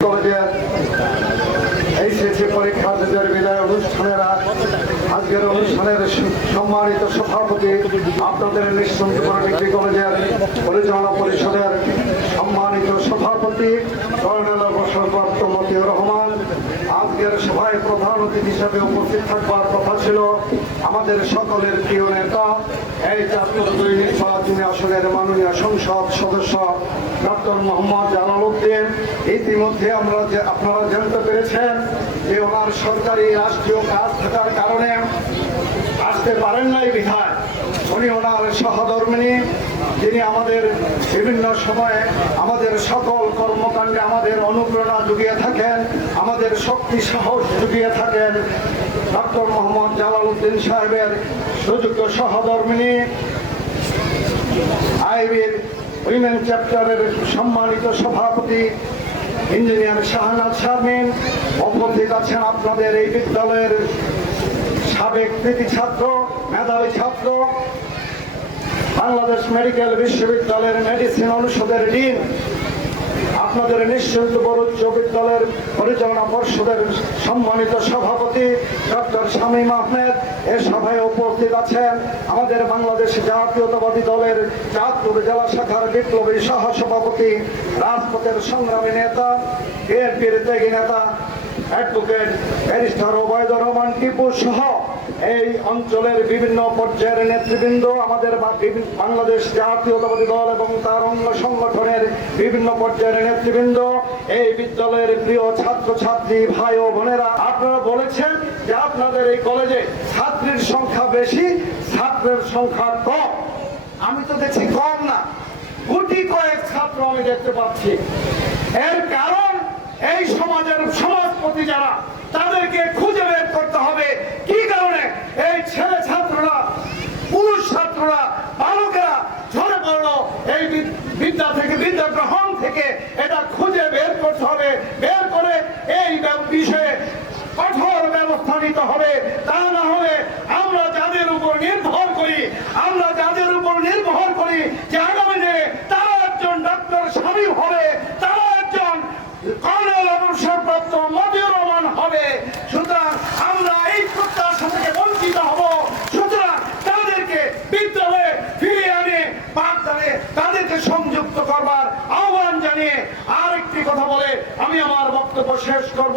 কলেজের এইচএসসি পরীক্ষার্থীদের বিদায় অনুষ্ঠানের আজকের অনুষ্ঠানের সম্মানিত সভাপতি, আপনাদের নিঃসন্দেহ ডিগ্রি কলেজের পরিচালনা পরিষদের সম্মানিত সভাপতি কর্নেল অবসরপ্রাপ্ত মতিউর রহমান। আজকের সভায় প্রধান অতিথি হিসাবে উপস্থিত থাকবার কথা ছিল আমাদের সকলের প্রিয় নেতা, এই ৭৪ নির্বাচনী আসনের মাননীয় সংসদ সদস্য ডক্টর মোহাম্মদ জালাল উদ্দিন। ইতিমধ্যে আপনারা জানতে পেরেছেন যে ওনার সরকারি রাষ্ট্রীয় কাজ থাকার কারণে আসতে পারেন নাই বিধায় উনি ওনার সহধর্মিণী, যিনি আমাদের বিভিন্ন সময়ে আমাদের সকল কর্মকাণ্ডে আমাদের অনুপ্রেরণা জুগিয়ে থাকেন, আমাদের শক্তি সাহস জুগিয়ে থাকেন, ডক্টর মোহাম্মদ জালাল উদ্দিন সাহেবের সুযোগ্য সহধর্মিণী আইবির উইমেন চ্যাপ্টারের সম্মানিত সভাপতি ইঞ্জিনিয়ার শাহনাজ শারমিন। উপস্থিত আছেন আপনাদের এই বিদ্যালয়ের সাবেক কৃতি ছাত্র, মেধাবী ছাত্র, বাংলাদেশ মেডিকেল বিশ্ববিদ্যালয়ের মেডিসিন অনুষদের ডিন, আপনাদের নিঃশুল্ক উচ্চ বিদ্যালয়ের পরিচালনা পর্ষদের সম্মানিত সভাপতি ডক্টর শামীম আহমেদ। এ সভায় উপস্থিত আছেন আমাদের বাংলাদেশ জাতীয়তাবাদী দলের চাঁদপুর জেলা শাখার বিপ্লবী সহসভাপতি, রাজপথের সংগ্রামী নেতা, বিএনপির ত্যাগী নেতা অ্যাডভোকেট ব্যারিস্টার ওবায়দুর রহমান টিপু সহ এই অঞ্চলের বিভিন্ন পর্যায়ের নেতৃবৃন্দ, আমাদের বাংলাদেশ জাতীয়তাবাদী দল এবং তার অন্য সংগঠনের বিভিন্ন পর্যায়ের নেতৃবৃন্দ, এই বিদ্যালয়ের প্রিয় ছাত্র ছাত্রী ভাই ও বোনেরা। আপনারা বলেছেন যে আপনাদের এই কলেজে ছাত্রীর সংখ্যা বেশি, ছাত্রের সংখ্যা কম। আমি তো দেখছি কম না, গুটি কয়েক ছাত্র আমি দেখতে পাচ্ছি। এর কারণ এই সমাজের সমাজপতি যারা, তাদেরকে খুঁজে বের করতে হবে কি কারণে এই ছেলে ছাত্ররা, পুরুষ ছাত্ররা, বালকেরা ঝরে পড়লো এই বিদ্যা থেকে, বিদ্যা গ্রহণ থেকে। এটা খুঁজে বের করতে হবে, বের করে এই বিষয়ে কঠোর ব্যবস্থা নিতে হবে। তা না হলে আমরা যাদের উপর নির্ভর করি, যে আগামী দিনে তারা একজন ডক্টর শামীম হবে, তারা একজন কর্নেল অবসরপ্রাপ্ত মতিউর রহমান হবে। সুতরাং আমরা এই প্রত্যাশা থেকে বঞ্চিত হব। সুতরাং তাদেরকে বিদ্যালয়ে ফিরিয়ে আনে পাঠদানে তাদেরকে সংযুক্ত করবার আহ্বান জানিয়ে আরেকটি কথা বলে আমি আমার বক্তব্য শেষ করব।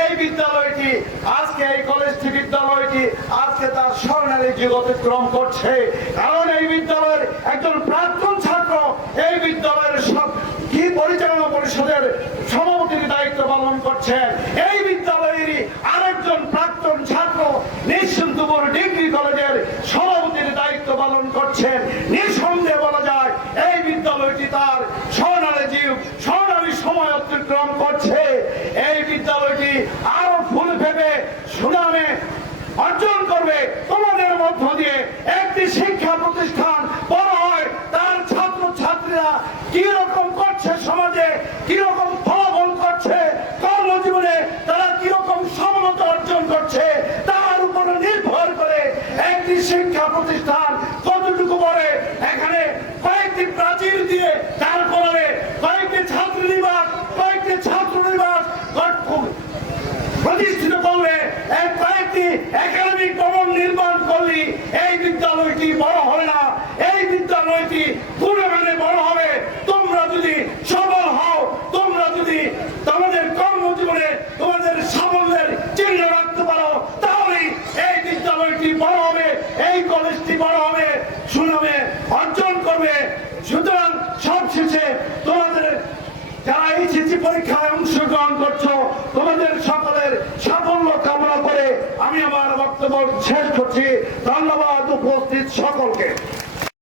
এই বিদ্যালয়টি আজকে, এই কলেজটি বিদ্যালয়টি আজকে তার স্বর্ণালী যুগ অতিক্রম করছে। কারণ এই বিদ্যালয়ের একজন প্রাক্তন ছাত্র এই বিদ্যালয়ের কি পরিচালনা পরিষদের সভাপতির দায়িত্ব পালন করছেন। এই বিদ্যালয়েরই আরেকজন প্রাক্তন ছাত্র নিঃসন্দেহ ডিগ্রি কলেজের সভাপতির দায়িত্ব পালন করছেন। নিঃসন্দেহে বলা যায় এই বিদ্যালয়টি তার স্বর্ণালী যুগ, স্বর্ণালী সময় অতিক্রম করছে। এই বিদ্যালয়টি আরো ফুল ফেপে সুনামে অর্জন করবে। তোমাদের মধ্য দিয়ে একটি শিক্ষা প্রতিষ্ঠান বড় হয়, তার ছাত্র ছাত্রীরা কি রকম করছে, সমাজে কি রকম ফলাফল করছে, কর্মজীবনে তারা কি রকম সফলতা অর্জন করছে, তার উপরে নির্ভর করে একটি শিক্ষা প্রতিষ্ঠান কতটুকু করে। এখানে কয়েকটি প্রাচীর দিয়ে তারপরে কয়েকটি ছাত্রনিবাস প্রতিষ্ঠিত করলে, কয়েকটি একাডেমিক ভবন নির্মাণ করলে এই বিদ্যালয়টি বড় হবে না। এই বিদ্যালয়টি গুণমানে বড় হবে। তোমরা যদি সফল হও, তোমরা যদি তোমাদের কর্মজীবনে তোমাদের সাফল্যের চিহ্ন রাখতে পারো, তাহলেই এই বিদ্যালয়টি বড় হবে, এই কলেজটি বড় হবে, সুনামে অর্জন করবে। সুতরাং সবশেষে তোমাদের যারা এইচএসসি পরীক্ষায় অংশগ্রহণ করছো, তোমাদের সকলের সাফল্য কামনা করে আমি আমার বক্তব্য শেষ করছি। ধন্যবাদ উপস্থিত সকলকে।